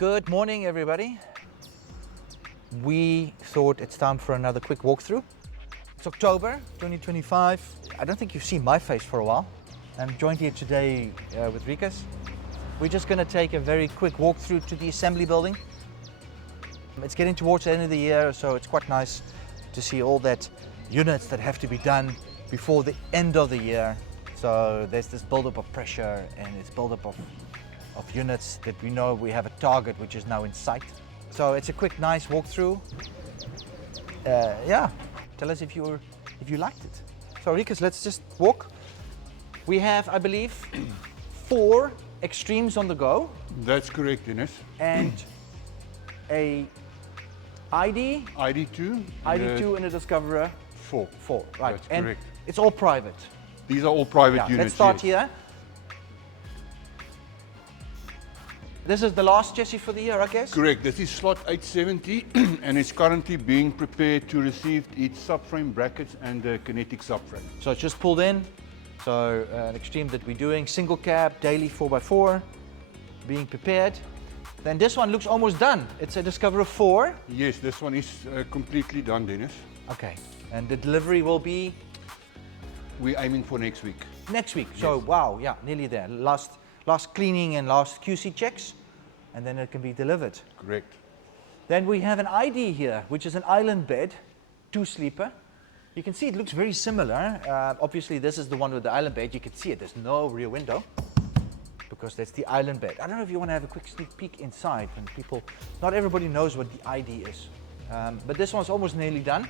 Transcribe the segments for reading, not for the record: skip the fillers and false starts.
Good morning, everybody. We thought it's time for another quick walkthrough. It's October 2025. I don't think you've seen my face for a while. I'm joined here today with Rickus. We're just going to take a very quick walkthrough to the assembly building. It's getting towards the end of the year, so it's quite nice to see all that units that have to be done before the end of the year. So there's this buildup of pressure and it's buildup of units that we know we have a target which is now in sight. So it's a quick, nice walkthrough. Yeah, tell us if you liked it. So Rickus, let's just walk. We have, I believe, 4 extremes on the go. That's correct, Dennis. And a ID, ID2, ID2 and a Discoverer 4. 4, right? That's and correct. it's all private. These are all private Yeah, units. let's start yes. here. This is the last chassis for the year, I guess? Correct. This is slot 870 and it's currently being prepared to receive its subframe brackets and the kinetic subframe. So it's just pulled in. So an extreme that we're doing, single cab, daily 4x4, being prepared. Then this one looks almost done. It's a Discoverer 4. Yes, this one is completely done, Dennis. Okay, and the delivery will be? We're aiming for next week. Next week, so yes. Wow, yeah, nearly there. Last cleaning and last QC checks, and then it can be delivered. Correct. Then we have an ID here, which is an island bed, 2-sleeper. You can see it looks very similar. Obviously, this is the one with the island bed. You can see it, there's no rear window, because that's the island bed. I don't know if you want to have a quick sneak peek inside, when not everybody knows what the ID is. But this one's almost nearly done.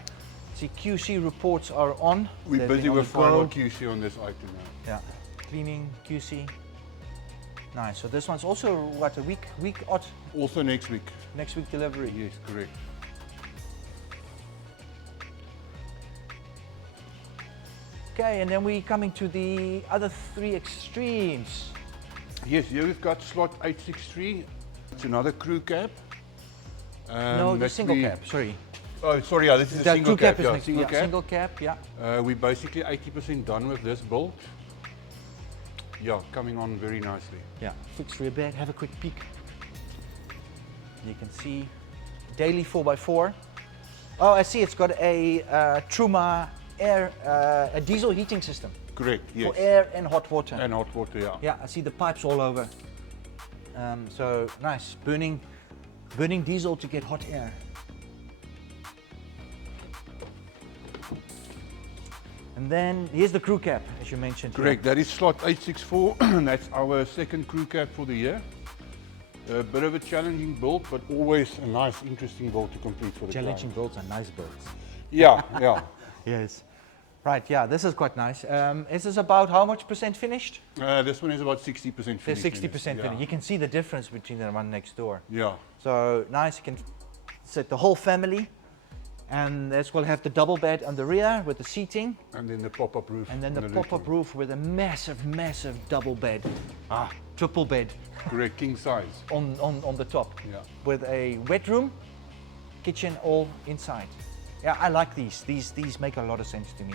See, QC reports are on. We're busy with final QC on this item now. Yeah, cleaning, QC. Nice, so this one's also, what, a week odd? Also next week. Next week delivery. Yes, correct. Okay, and then we're coming to the other 3 extremes. Yes, here we've got slot 863. It's another crew cab. No, the single cab, sorry. Oh, sorry, yeah, this is a single cab. Yeah, single cab, yeah. We're basically 80% done with this build. Yeah, coming on very nicely. Yeah, fixed rear bed, have a quick peek. You can see daily 4x4. Oh, I see it's got a Truma air, a diesel heating system. Correct, yes. For air and hot water. And hot water, yeah. Yeah, I see the pipes all over. So nice, burning diesel to get hot air. And then here's the crew cab, as you mentioned. Correct, that is slot 864. That's our second crew cab for the year. A bit of a challenging build, but always a nice, interesting build to complete for the client. Challenging builds are nice builds. Yeah, yeah. Yes. Right, yeah, this is quite nice. Is this about how much percent finished? This one is about 60% finished. There's 60% finished. You can see the difference between the one next door. Yeah. So nice, you can set the whole family. And this will have the double bed on the rear with the seating. And then the pop-up roof. And then the pop-up roof with a massive, massive double bed. Triple bed. Correct, king size. on the top. Yeah. With a wet room, kitchen all inside. Yeah, I like these. These make a lot of sense to me.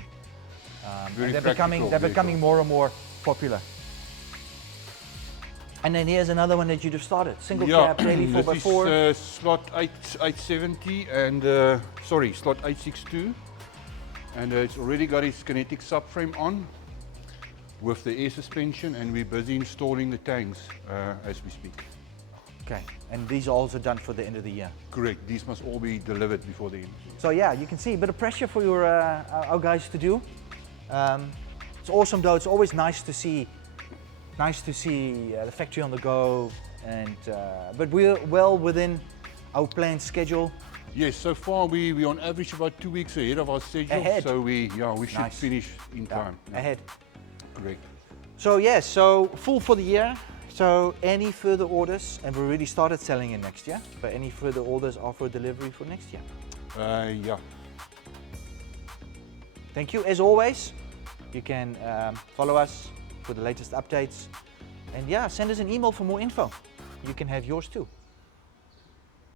And they're becoming more and more popular. And then here's another one that you just started. Single cab, daily 4x4. This is slot 870 and, slot 862. And it's already got its kinetic subframe on with the air suspension, and we're busy installing the tanks as we speak. Okay, and these are also done for the end of the year? Correct, these must all be delivered before the end. So yeah, you can see a bit of pressure for your our guys to do. It's awesome though, it's always nice to see the factory on the go, and but we're well within our planned schedule. Yes, so far we're on average about 2 weeks ahead of our schedule. Ahead. So we should finish in time. Ahead. Correct. So yes, so full for the year. So any further orders, and we already started selling in next year, but any further orders are for delivery for next year? Yeah. Thank you. As always, you can follow us for the latest updates. And yeah, send us an email for more info. You can have yours too.